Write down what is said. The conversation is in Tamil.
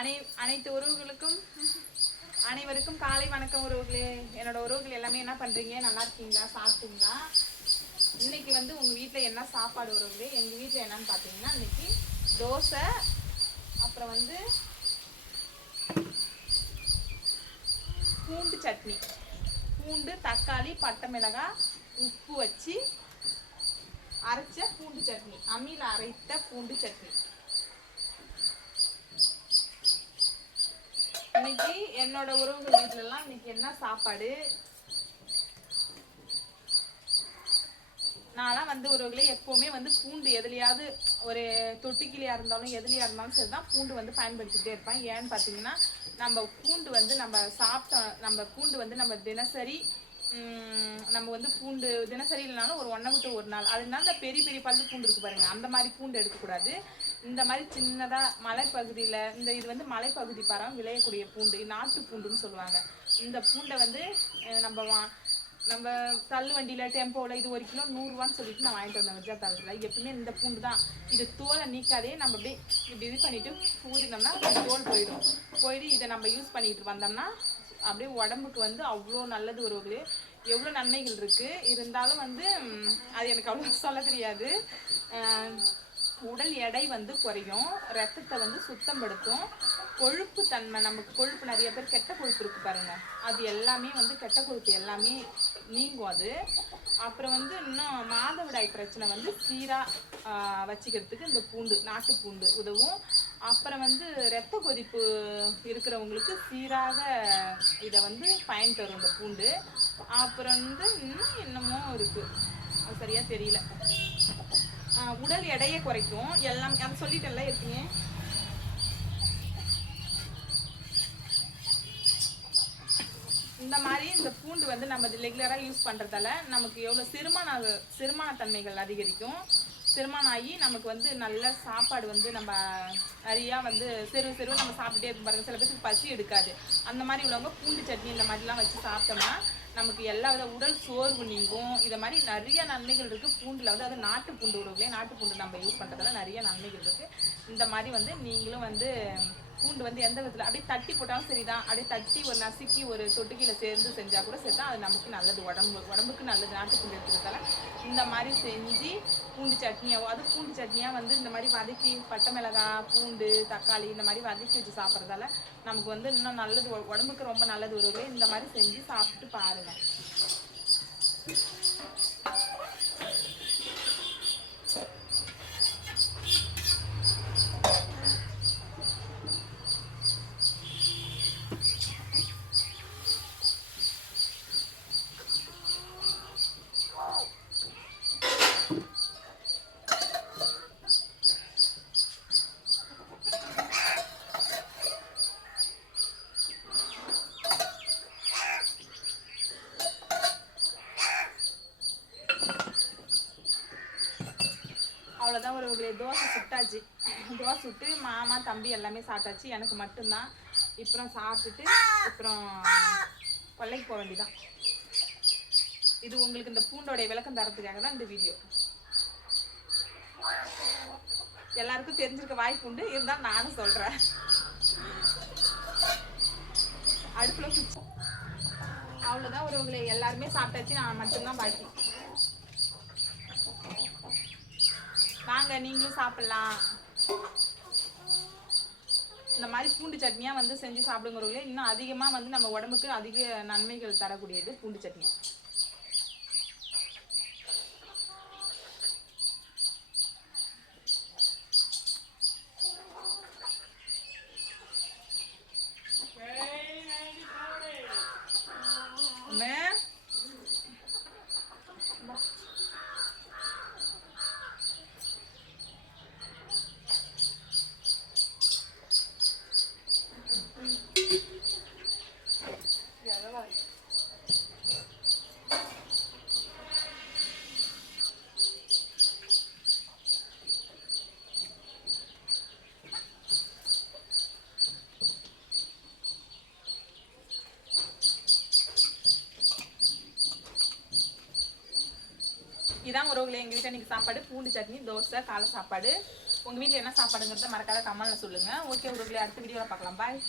அனை அனைத்து உறவுகளுக்கும் அனைவருக்கும் காலை வணக்கம் உறவுகளே. என்னோட உறவுகள் எல்லாமே என்ன பண்றீங்க? நல்லா இருக்கீங்களா? சாப்பிட்டீங்களா? இன்னைக்கு வந்து உங்க வீட்டில் என்ன சாப்பாடு உறவுகளே? எங்க வீட்டில் என்னன்னு பாத்தீங்கன்னா இன்னைக்கு தோசை அப்புறம் வந்து பூண்டு சட்னி. பூண்டு தக்காளி பட்டை மிளகாய் உப்பு வச்சு அரைச்ச பூண்டு சட்னி. அம்மியில் அரைத்த பூண்டு சட்னி. இன்னைக்கு என்னோட உறவுகள் வீட்டுல எல்லாம் இன்னைக்கு என்ன சாப்பாடு? நான்லாம் வந்து உறவுகளே எப்பவுமே வந்து பூண்டு எதுலையாவது ஒரு தொட்டிக்கிளியா இருந்தாலும் எதுலையா இருந்தாலும் சரி தான் பூண்டு வந்து பயன்படுத்திட்டே இருப்பேன். ஏன்னு பார்த்தீங்கன்னா நம்ம பூண்டு வந்து நம்ம சாப்பிட்டோம் நம்ம பூண்டு வந்து நம்ம தினசரி நம்ம வந்து பூண்டு தினசரி இல்லைனாலும் ஒரு ஒன்றை விட்டு ஒரு நாள். அதனால இந்த பெரிய பெரிய பல்லு பூண்டு இருக்கு பாருங்க. அந்த மாதிரி பூண்டு எடுக்கக்கூடாது. இந்த மாதிரி சின்னதாக மலைப்பகுதியில் இந்த இது வந்து மலைப்பகுதி பாரம் விளையக்கூடிய பூண்டு நாட்டு பூண்டுன்னு சொல்லுவாங்க. இந்த பூண்டை வந்து நம்ம வா- நம்ம தள்ளு வண்டியில் டெம்போவில் இது ஒரு கிலோ நூறுரூவான்னு சொல்லிட்டு நான் வாங்கிட்டு வந்தேன் வெஜ்ஜா தளத்துல எப்பவுமே இந்த பூண்டு தான். இது தோலை நீக்காதே நம்ம அப்படியே இப்படி இது பண்ணிவிட்டு ஊதினோம்னா அந்த தோல் போயிடும். போயிட்டு இதை நம்ம யூஸ் பண்ணிட்டு வந்தோம்னா அப்படியே உடம்புக்கு வந்து அவ்வளோ நல்லது ஒரு எவ்வளோ நன்மைகள் இருக்குது இருந்தாலும் வந்து அது எனக்கு அவ்வளோ சொல்ல தெரியாது. உடல் எடை வந்து குறையும். ரத்தத்தை வந்து சுத்தப்படுத்தும். கொழுப்பு தன்மை நமக்கு கொழுப்பு நிறைய பேர் கெட்ட கொழுப்பு இருக்குது பாருங்கள் அது எல்லாமே வந்து கெட்ட கொழுப்பு எல்லாமே நீங்கும் அது. அப்புறம் வந்து இன்னும் மாதவிடாய் பிரச்சனை வந்து சீராக வச்சுக்கிறதுக்கு இந்த பூண்டு நாட்டு பூண்டு உதவும். அப்புறம் வந்து ரத்த கொதிப்பு இருக்கிறவங்களுக்கு சீராக இதை வந்து பயன் தரும் இந்த பூண்டு. அப்புறம் வந்து இன்னும் என்னமோ இருக்குது அது தெரியல. உடல் எடையை குறைக்கும். எல்லாம் அதை சொல்லிட்டேன்ல இருக்கீங்க இந்த மாதிரி இந்த பூண்டு வந்து நம்ம ரெகுலராக யூஸ் பண்ணுறதால நமக்கு எவ்வளோ சிறுமான சிறுமான தன்மைகள் அதிகரிக்கும். செரிமானம் ஆகி நமக்கு வந்து நல்ல சாப்பாடு வந்து நம்ம நிறையா வந்து செருவு செருவு நம்ம சாப்பிட்டுட்டே இருக்கும் பாருங்க. சில பேருக்கு பசி எடுக்காது. அந்த மாதிரி உள்ளவங்க பூண்டு சட்னி இந்த மாதிரிலாம் வச்சு சாப்பிட்டோம்னா நமக்கு எல்லா வித உடல் சோர்வு நீங்கும். இதை மாதிரி நிறைய நன்மைகள் இருக்குது பூண்டில் வந்து அது நாட்டு பூண்டு உறவுகளே நாட்டு பூண்டு நம்ம யூஸ் பண்ணுறதால நிறைய நன்மைகள் இருக்குது இந்த மாதிரி வந்து நீங்களும் வந்து பூண்டு வந்து எந்த விதத்தில் அப்படியே தட்டி போட்டாலும் சரிதான். அப்படியே தட்டி ஒரு நசுக்கி ஒரு தொட்டுக்கையில் சேர்ந்து செஞ்சால் கூட சரிதான். அது நமக்கு நல்லது. உடம்பு உடம்புக்கு நல்லது. நாட்டு பூண்டு எடுத்துக்கிறதால இந்த மாதிரி செஞ்சு பூண்டு சட்னியாவோ அது பூண்டு சட்னியாக வந்து இந்த மாதிரி வதக்கி பட்டை மிளகாய் பூண்டு தக்காளி இந்த மாதிரி வதக்கி வச்சு சாப்பிட்றதால நமக்கு வந்து இன்னும் நல்லது. உடம்புக்கு ரொம்ப நல்லது. ஒரு இந்த மாதிரி செஞ்சு சாப்பிட்டு பாருங்க. அவ்வளோதான் தோசை சுட்டாச்சு. தோசை சுட்டு மாமா தம்பி எல்லாமே சாப்பிட்டாச்சு. எனக்கு மட்டும்தான். அப்புறம் சாப்பிட்டுட்டு அப்புறம் கொல்லைக்கு போக வேண்டியதான் இது உங்களுக்கு இந்த பூண்டோடைய விளக்கம் தரத்துக்காக தான் இந்த வீடியோ. எல்லாருக்கும் தெரிஞ்சிருக்க வாய்ப்பு உண்டு. இருந்தாலும் நானும் சொல்றேன். அடுப்புல சுச்சு அவ்வளோதான் ஒரு உங்களை எல்லாருமே சாப்பிட்டாச்சு. நான் மட்டும்தான் பாக்கி. வாங்க நீங்களும் சாப்பிடலாம். இந்த மாதிரி பூண்டு சட்னியாக வந்து செஞ்சு சாப்பிடுங்கிறவங்களே இன்னும் அதிகமாக வந்து நம்ம உடம்புக்கு அதிக நன்மைகள் தரக்கூடியது பூண்டு சட்னி இதான் உறவுகளே. எங்கள் வீட்டில் இன்னைக்கு சாப்பாடு பூண்டு சட்னி தோசை காலை சாப்பாடு. உங்கள் வீட்டில் என்ன சாப்பாடுங்கிறத மறக்காத கமலில் சொல்லுங்கள் ஓகே உறவுகளே அடுத்த வீடியோவில் பார்க்கலாம். பாய்